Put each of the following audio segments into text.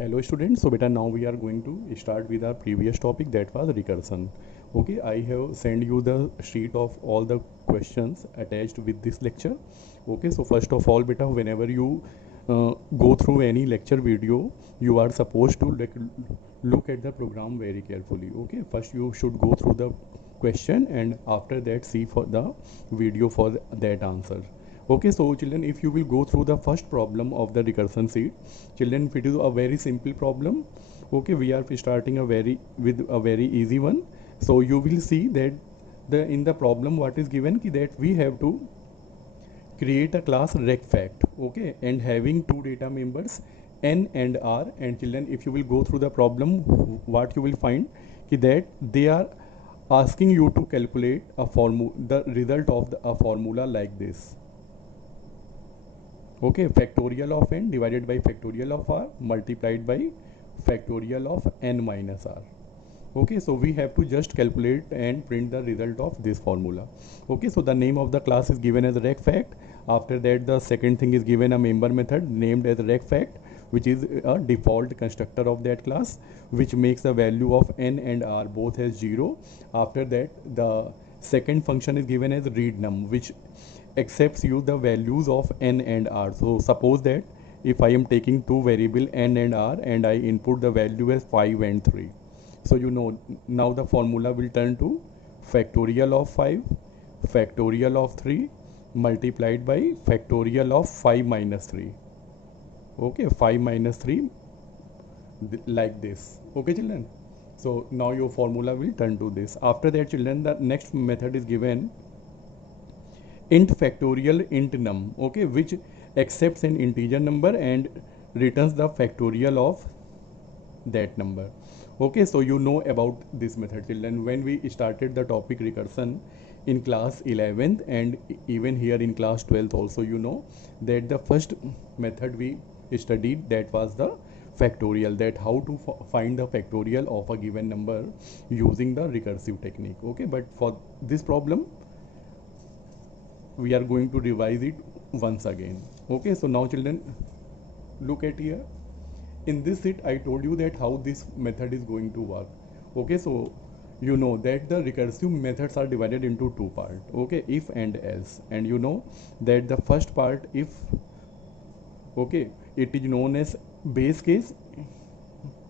Hello students, so beta now we are going to start with our previous topic, that was recursion. Okay, I have sent you the sheet of all the questions attached with this lecture. Okay, so first of all beta, whenever you go through any lecture video, you are supposed to look at the program very carefully. Okay, first you should go through the question and after that see for the video for that answer. Okay, so children, if you will go through the first problem of the recursion sheet, children, if it is a very simple problem, okay, we are starting with a very easy one. So you will see that in the problem what is given that we have to create a class recfact, okay, and having two data members n and r. And children, if you will go through the problem, what you will find that they are asking you to calculate the result of a formula like this. Okay, factorial of n divided by factorial of r multiplied by factorial of n minus r. Okay, so we have to just calculate and print the result of this formula. Okay, so the name of the class is given as recfact. After that, the second thing is given a member method named as recfact, which is a default constructor of that class, which makes the value of n and r both as 0. After that, the second function is given as readnum, which accepts you the values of n and r. So suppose that if I am taking two variable n and r and I input the value as 5 and 3. So you know now the formula will turn to factorial of 5, factorial of 3 multiplied by factorial of 5 minus 3. Okay, 5 minus 3 like this. Okay children, so now your formula will turn to this. After that children, the next method is given int factorial int num, okay, which accepts an integer number and returns the factorial of that number. Okay, so you know about this method children. When we started the topic recursion in class 11th and even here in class 12th also, you know that the first method we studied, that was the factorial, that how to find the factorial of a given number using the recursive technique. Okay, but for this problem we are going to revise it once again. Okay, so now children, look at here. In this sheet I told you that how this method is going to work. Okay, so you know that the recursive methods are divided into two parts. Okay, if and else. And you know that the first part, if, okay, it is known as base case.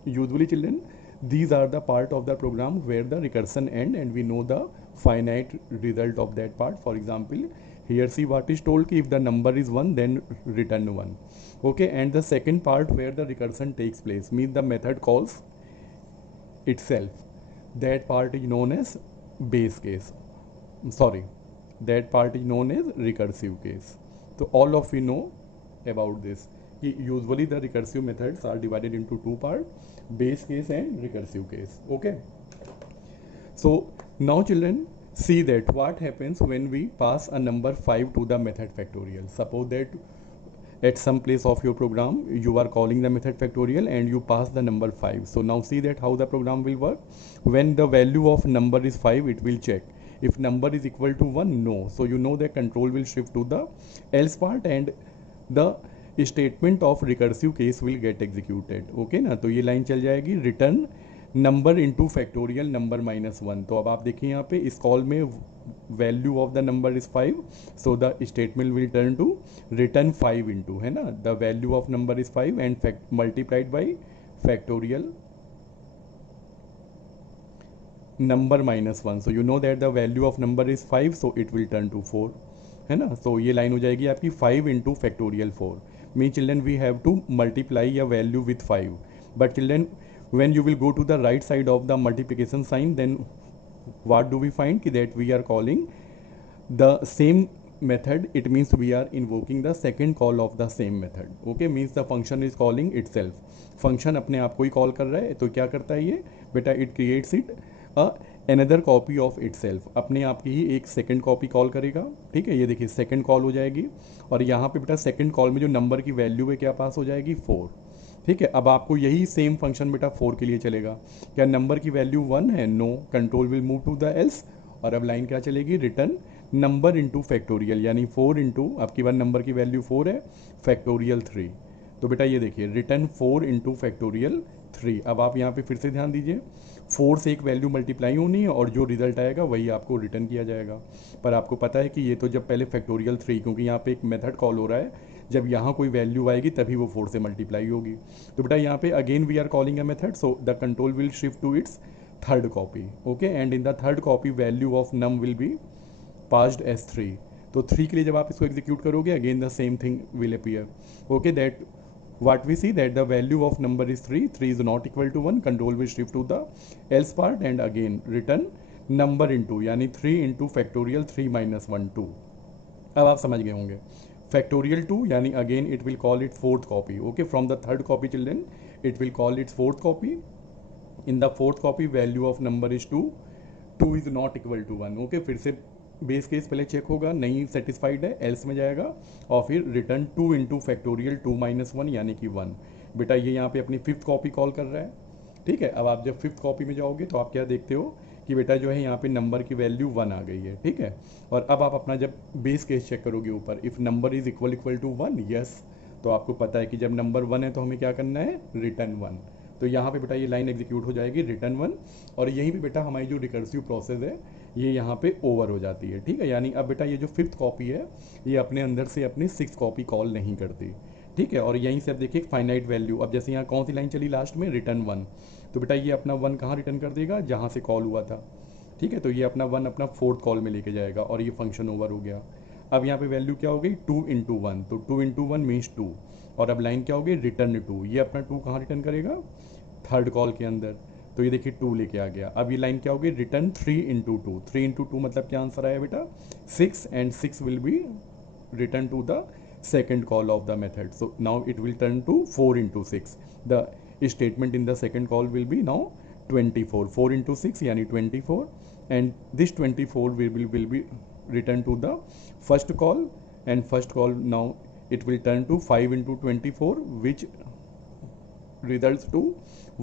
Usually children, these are the part of the program where the recursion end and we know the finite result of that part. For example, here see what is told, if the number is 1 then return 1. Okay, and the second part where the recursion takes place means the method calls itself. That part is known as base case. Sorry, that part is known as recursive case. So all of you know about this. Usually the recursive methods are divided into two parts, base case and recursive case. Okay, so now children, see that what happens when we pass a number 5 to the method factorial. Suppose that at some place of your program you are calling the method factorial and you pass the number 5. So now see that how the program will work. When the value of number is 5, it will check if number is equal to 1, no. So you know that control will shift to the else part and the statement of recursive case will get executed. Okay ना, तो ये line चल जाएगी return number into factorial number -1. तो अब आप देखिए यहाँ पे इस कॉल में value of the number is 5, so the statement will turn to return 5 into, है ना, the value of number is 5 and multiplied by factorial number -1. So you know that the value of number is 5, so it will turn to 4, है ना. सो ये line हो जाएगी आपकी 5 into factorial 4. Mean children we have to multiply a value with 5. But children when you will go to the right side of the multiplication sign, then what do we find that we are calling the same method. It means we are invoking the second call of the same method. Okay, means the function is calling itself. function अपने आप को ही call कर रहा है, तो क्या करता है ये बेटा, it creates it another copy of itself. अपने आप की ही एक सेकेंड कॉपी कॉल करेगा. ठीक है, ये देखिए सेकेंड कॉल हो जाएगी और यहाँ पे बेटा सेकेंड कॉल में जो नंबर की वैल्यू है क्या पास हो जाएगी 4. ठीक है, अब आपको यही सेम फंक्शन बेटा 4 के लिए चलेगा. क्या नंबर की वैल्यू 1 है? No. Control will move to the else और अब लाइन क्या चलेगी, रिटर्न नंबर इंटू फैक्टोरियल, यानी 4 इंटू आपकी बार नंबर की वैल्यू 4 है, फैक्टोरियल 3. तो बेटा ये देखिए रिटर्न 4 इंटू फैक्टोरियल 3। अब आप यहाँ पे फिर से ध्यान दीजिए, 4 से एक वैल्यू मल्टीप्लाई होनी है और जो रिजल्ट आएगा वही आपको रिटर्न किया जाएगा। पर आपको पता है कि ये तो जब पहले फैक्टोरियल 3, क्योंकि यहाँ पे एक मेथड कॉल हो रहा है, जब यहाँ कोई वैल्यू आएगी तभी वो 4 से मल्टीप्लाई होगी। तो बेटा यहाँ पे again we are calling a method, so the control will shift to its third copy. Okay, and in the third copy value of num will be passed as 3। तो 3 के लिए जब आप इसको एग्जीक्यूट करोगे again the same thing will appear. Okay, that what we see that the value of number is 3 is not equal to 1, control will shift to the else part and again return number into, यानी 3 into factorial 3 minus 1 2। अब आप समझ गए होंगे, factorial 2 यानी again it will call its fourth copy। okay, from the third copy children it will call its fourth copy। in the fourth copy value of number is 2 is not equal to 1। okay, फिर से base case पहले check होगा, नहीं satisfied है else में जाएगा और फिर रिटर्न 2 इंटू फैक्टोरियल 2 माइनस 1 यानी कि 1। बेटा ये यहाँ पे अपनी फिफ्थ कॉपी कॉल कर रहा है। ठीक है, अब आप जब फिफ्थ कॉपी में जाओगे तो आप क्या देखते हो कि बेटा जो है यहाँ पे नंबर की वैल्यू 1 आ गई है। ठीक है, और अब आप अपना जब बेस केस चेक करोगे ऊपर, if number is equal to 1, yes, तो आपको पता है कि जब नंबर 1 है तो हमें क्या करना है, रिटर्न 1। तो यहाँ पे बेटा ये लाइन एग्जीक्यूट हो जाएगी रिटर्न 1, और यहीं पे बेटा हमारी जो रिकर्सिव प्रोसेस है ये यहाँ पे ओवर हो जाती है। ठीक है, यानी अब बेटा ये जो फिफ्थ कॉपी है ये अपने अंदर से अपनी सिक्स कॉपी कॉल नहीं करती। ठीक है, और यहीं से अब देखिए फाइनाइट वैल्यू, अब जैसे यहाँ कौन सी लाइन चली लास्ट में, रिटर्न 1, तो बेटा ये अपना 1 कहाँ रिटर्न कर देगा, जहाँ से कॉल हुआ था। ठीक है, तो ये अपना 1 अपना फोर्थ कॉल में लेके जाएगा और ये फंक्शन ओवर हो गया। अब यहाँ पे वैल्यू क्या हो गई, 2 इंटू 1, तो 2 इंटू 1 मीन्स 2, और अब लाइन क्या होगी, रिटर्न 2, ये अपना 2 कहाँ रिटर्न करेगा, थर्ड कॉल के अंदर, तो ये देखिए 2 लेके आ गया। अब ये लाइन क्या होगी, रिटर्न 3 इंटू 2, 3 इंटू 2 मतलब क्या आंसर आया बेटा, 6, and 6 will be return to the second call of the method। so now it will turn to 4 into 6, the statement in the second call will be now 24, 4 into 6 yani 24, and this 24 will be returned to the first call, and first call now it will turn to 5 into 24 which results to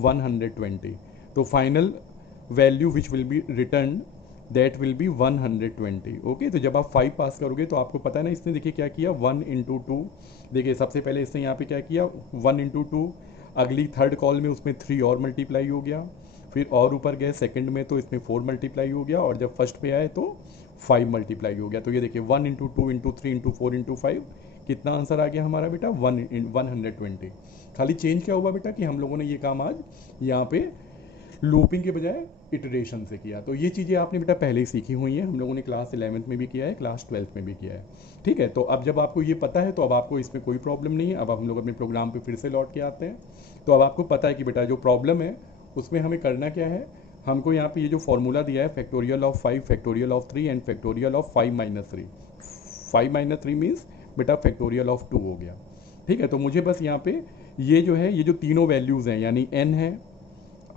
120। तो final value which will be returned that will be 120। Okay, तो जब आप 5 पास करोगे तो आपको पता है ना, इसने देखिए क्या किया, 1 इंटू 2, देखिए सबसे पहले इसने यहाँ पे क्या किया, 1 इंटू 2, अगली थर्ड कॉल में उसमें 3 और मल्टीप्लाई हो गया, फिर और ऊपर गए सेकंड में तो इसमें 4 मल्टीप्लाई हो गया, और जब फर्स्ट पे आए तो 5 मल्टीप्लाई हो गया। तो ये देखिए 1 इंटू 2 इंटू 3 इंटू 4 इंटू 5, कितना आंसर आ गया हमारा बेटा, 120। खाली चेंज क्या हुआ बेटा कि हम लोगों ने ये काम आज यहाँ पे लूपिंग के बजाय इटरेशन से किया। तो ये चीज़ें आपने बेटा पहले ही सीखी हुई हैं, हम लोगों ने क्लास 11th में भी किया है, क्लास 12th में भी किया है। ठीक है, तो अब जब आपको ये पता है तो अब आपको इसमें कोई प्रॉब्लम नहीं है। अब हम लोग अपने प्रोग्राम पे फिर से लौट के आते हैं। तो अब आपको पता है कि बेटा जो प्रॉब्लम है उसमें हमें करना क्या है, हमको यहाँ पे ये जो फॉर्मूला दिया है factorial of 5, factorial of 3 and factorial of 5 minus 3, 5 minus 3 means बेटा फैक्टोरियल ऑफ 2 हो गया। ठीक है, तो मुझे बस यहाँ पे ये जो है, ये जो तीनों वैल्यूज़ हैं यानी n है,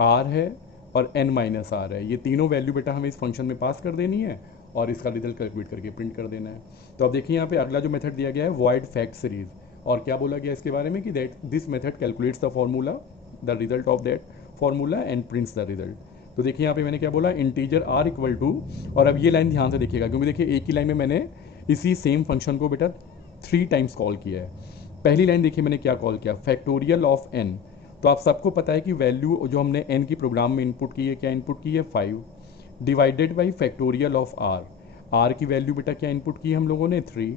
r है और n माइनस आर है, ये तीनों वैल्यू बेटा हमें इस फंक्शन में पास कर देनी है और इसका रिजल्ट कैलकुलेट करके प्रिंट कर देना है। तो अब देखिए यहाँ पे अगला जो मेथड दिया गया है वॉइड फैक्ट सीरीज, और क्या बोला गया इसके बारे में कि that this method calculates the formula, the result of that formula and prints the result. तो देखिए यहाँ पे मैंने क्या बोला, इंटीजर r इक्वल टू, और अब ये लाइन ध्यान से देखिएगा क्योंकि देखिए एक ही लाइन में मैंने इसी सेम फंक्शन को बेटा 3 टाइम्स कॉल किया है। पहली लाइन देखिए मैंने क्या कॉल किया, फैक्टोरियल ऑफ n, तो आप सबको पता है कि वैल्यू जो हमने n की प्रोग्राम में इनपुट की है, क्या इनपुट की है 5, divided by factorial of r की वैल्यू बेटा क्या इनपुट की है हम लोगों ने 3,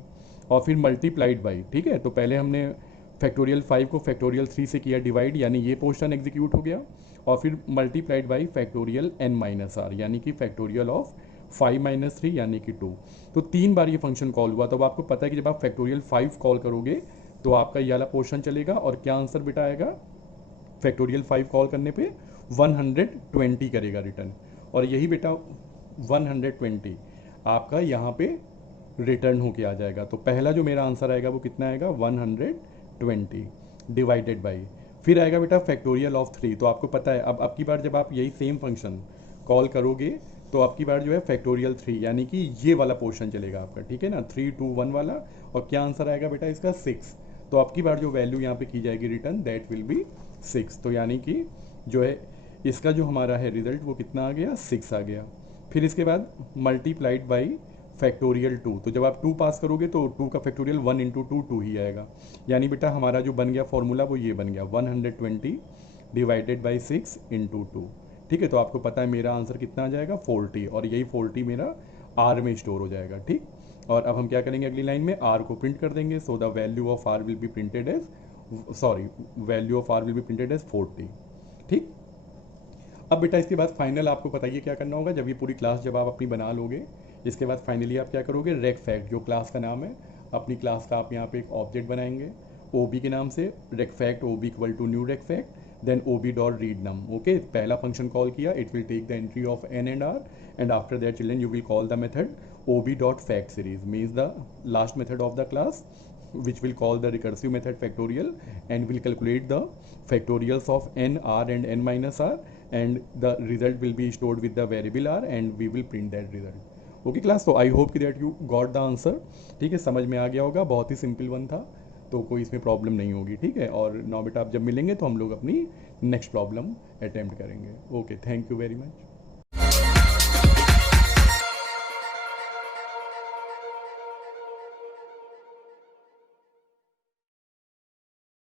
और फिर मल्टीप्लाइड बाई। ठीक है, तो पहले हमने फैक्टोरियल 5 को फैक्टोरियल 3 से किया डिवाइड, यानी ये पोर्शन एग्जीक्यूट हो गया, और फिर multiplied by factorial n minus r यानी कि फैक्टोरियल ऑफ 5 माइनस 3 यानी कि 2। तो 3 बार ये फंक्शन कॉल हुआ। तो अब आपको पता है कि जब आप फैक्टोरियल 5 कॉल करोगे तो आपका ये वाला पोर्शन चलेगा, और क्या आंसर बेटा आएगा, फैक्टोरियल 5 कॉल करने पे 120 करेगा रिटर्न, और यही बेटा 120 आपका यहाँ पे रिटर्न होके आ जाएगा। तो पहला जो मेरा आंसर आएगा वो कितना आएगा, 120 डिवाइडेड बाई, फिर आएगा बेटा फैक्टोरियल ऑफ 3। तो आपको पता है अब की बार जब आप यही सेम फंक्शन कॉल करोगे तो अब की बार जो है फैक्टोरियल 3 यानी कि ये वाला पोर्शन चलेगा आपका, ठीक है ना, 3 2 1 वाला, और क्या आंसर आएगा बेटा इसका 6। तो अब की बार जो वैल्यू यहाँ पे की जाएगी रिटर्न दैट विल बी 6। तो यानी कि जो है इसका जो हमारा है रिजल्ट वो कितना आ गया, 6 आ गया। फिर इसके बाद मल्टीप्लाइड बाई फैक्टोरियल 2। तो जब आप 2 पास करोगे तो 2 का फैक्टोरियल 1 इंटू 2 2 ही आएगा। यानी बेटा हमारा जो बन गया फॉर्मूला वो ये बन गया 120 डिवाइडेड बाई 6 इंटू 2। ठीक है, तो आपको पता है मेरा आंसर कितना आ जाएगा 40, और यही 40 मेरा आर में स्टोर हो जाएगा। ठीक, और अब हम क्या करेंगे अगली लाइन में आर को प्रिंट कर देंगे। So the value of R will be printed as value of R will be printed as 40। ठीक, अब बेटा इसके बाद फाइनल आपको बताइए क्या करना होगा। जब ये पूरी क्लास जब आप अपनी बना लोगे, इसके बाद फाइनली आप क्या करोगे, रेक फैक्ट जो क्लास का नाम है, अपनी क्लास का आप यहाँ पे एक ऑब्जेक्ट बनाएंगे ओ बी के नाम से, rec fact O B equal to new rec fact, then O B dot read num. Okay, पहला फंक्शन कॉल किया, it will take the entry of N and R, and after that children you will call the method O B dot fact series, means the last method of the class, which will call the recursive method factorial and will calculate the factorials of n, r and n minus r, and the result will be stored with the variable r and we will print that result. Okay class, तो I hope कि that you got the answer. ठीक है, समझ में आ गया होगा, बहुत ही simple one था, तो कोई इसमें प्रॉब्लम नहीं होगी। ठीक है, और नाउ बेटा आप जब मिलेंगे तो हम लोग अपनी नेक्स्ट प्रॉब्लम अटेम्प्ट करेंगे। Okay, thank you very much.